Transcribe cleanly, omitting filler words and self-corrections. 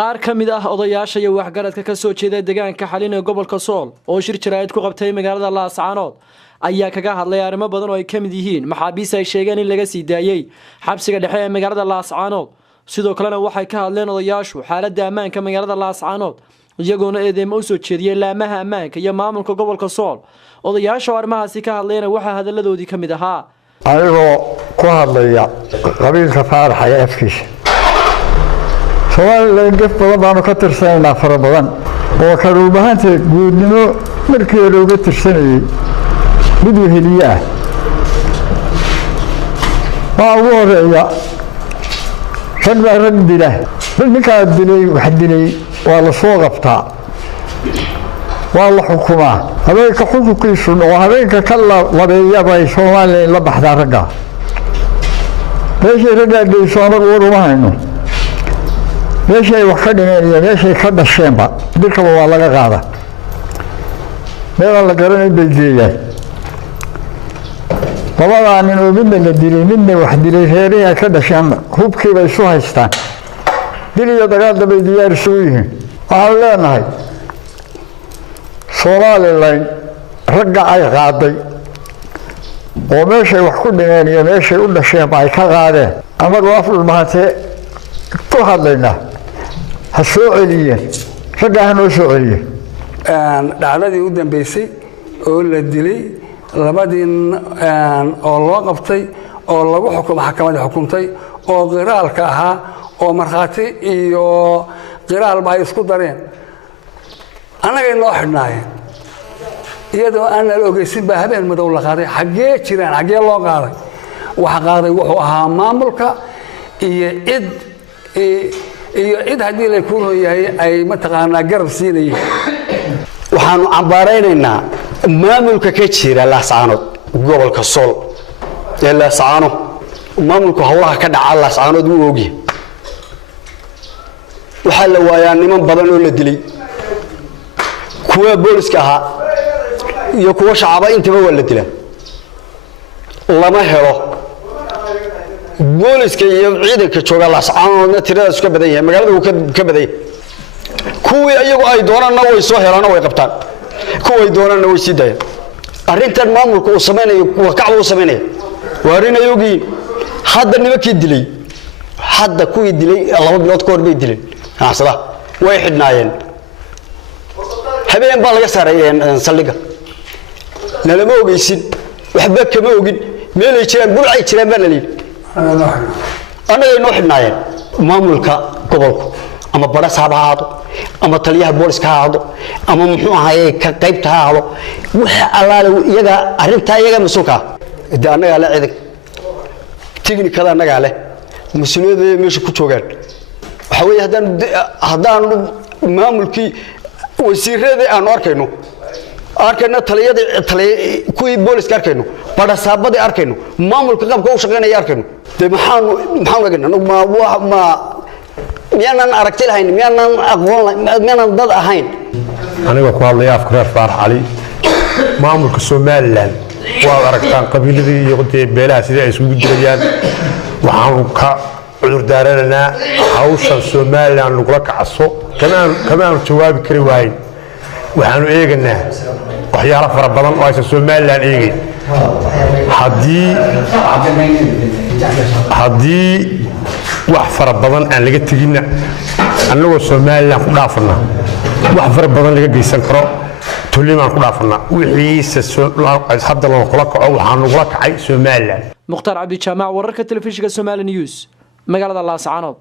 qaar ka mid ah odayaasha iyo waxgaradka ka soo jeeda deegaanka xalin ee gobolka Sool oo shir jaraa'id ku qabtay magaalada Laascaanood ayaa kaga hadlay arrimo badan oo ay kamid yihiin maxaabiis ay sheegeen in laga sii daayay xabsiga dhexe ee magaalada Laascaanood sidoo kalena waxay ka hadleen odayaashu xaaladda ammaanka magaalada Laascaanood iyagoona eedeemo u soo jeediyay laamaha ammaanka iyo maamulka gobolka Sool odayaasha arrimahaasi ka hadlayna waxa hadaladoodii kamid ahaa ayagoo ku hadlaya qabiilka Faarax ee afkiisa Soomaaliland dad badan baan ka tirsanaa fara badan oo ka ruubahantii guudnimo markii looga tirsanayay mid weheliya waa ugu horeeya rag dilay ninka dilay wax dilay waa la soo qabtaa waa la xukumaa habeenka xukunkiisu oo habeenka kala labeeya bay Soomaaliland la baxdaa ragga meeshii ragga deesaanad warumahayno meeshii wax ka dhigeen meeshii ka dhasheenba dilka waa laga qaada meel la garanay beeljeeyay labada nin oo midna la dilay midna wax dilay reeriga ka dhasheen hubkii bay soo haystaan diliyo dagaal dabay diyaar soo yihiin waxaan leenahay Soomaaliland ragga ay qaaday oo meeshii wax ku dhigeen iyo meeshii u dhasheen ay ka qaadeen amagoo afdul maantee ku hadlayna soo celiyeen ragga noo soo celiyeen dhacdadii u dambeysay oo la dilay labadii oo loo qabtay oo lagu xukumay maxkamadda xukuntay oo qiraalka ahaa oo marxaati iyo qiraal bay isku dareen anaga noo xidhnaayeen iyadoo aan la ogeysin baa habeen madow la qaaday xagee jiraan xagee loo qaaday waxa qaaday wuxuu ahaa maamulka iyo cid haddii la ku yahay ay mataqaanaa garab siinayeen waxaanu cambaaraynaynaa maamulka ka jira Laascaanood gobolka Sool ee Laascaanood maamulku hawlaha ka dhaca Laascaanood uu oogyahay waxa la waayaa niman badan oo la dilay kuwa booliska ahaa iyo kuwa shacaba intaba waa la dilay lama helo booliska iyo ciidanka jooga Laascaanoodna tirada iska badan yahay magaalada uu ka badan yahay kuwii ayagu ay doonana way soo helaan way qabtaan kuwii doonana way sii daayaan arrintan maamulku uu sameeyo kuwa kacab uu sameeyo waarinayoogii hadda nimankii dilay hadda kuwii dilay laba bilood ka hor bay dileen asla way xidhnaayeen habeen baa laga saarayeen saldhiga lama ogeysin waxba kama ogin meel ay jiraan bulcay jiraan baa la leeyahay anaga inoo xidhnaayeen maamulka gobolka ama baraas ha ahaado ama taliyaha booliska ha ahaado ama muxuu ahaayay ka qaybta ha ahaado waxa allaale iyaga arinta iyaga masuulka anaga la ciidan tignikada anaga leh mas'uuliyadda meesha ku joogaan waxa weeye hadaan maamulkii wasiirada aan arkayno taliyada kuwii booliska arkayno barasaabada arkayno maamulka qabka u shaqeynaya arkayno maxaan ma miyaanan aragti lahayn miyaanan aqoon miyaanan dad ahayn aniga ku hadlaya afkar Faarax Ali maamulka Soomaaliland waa aragtaan qabiiladii iyo beelaha sida ay isugu jirayaan waxaan ka cudur daaranaa hawshan Soomaaliland lagu kacso kamaan jawaabi kari waayeen waxaanu eeganaa waxyaalo fara badan oo aysan Soomaaliland eegin haddii wax fara badan aan laga tagina annagoo Soomaaliland ku dhaafna wax fara badan laga geysan karo tulimaan ku dhaafna wixii hadda loo kala kaco waxaan ugu kacay Soomaaliland Mukhtaar Cabdi Jaamac wararka telefishinka Somali News magaalada Laascaanood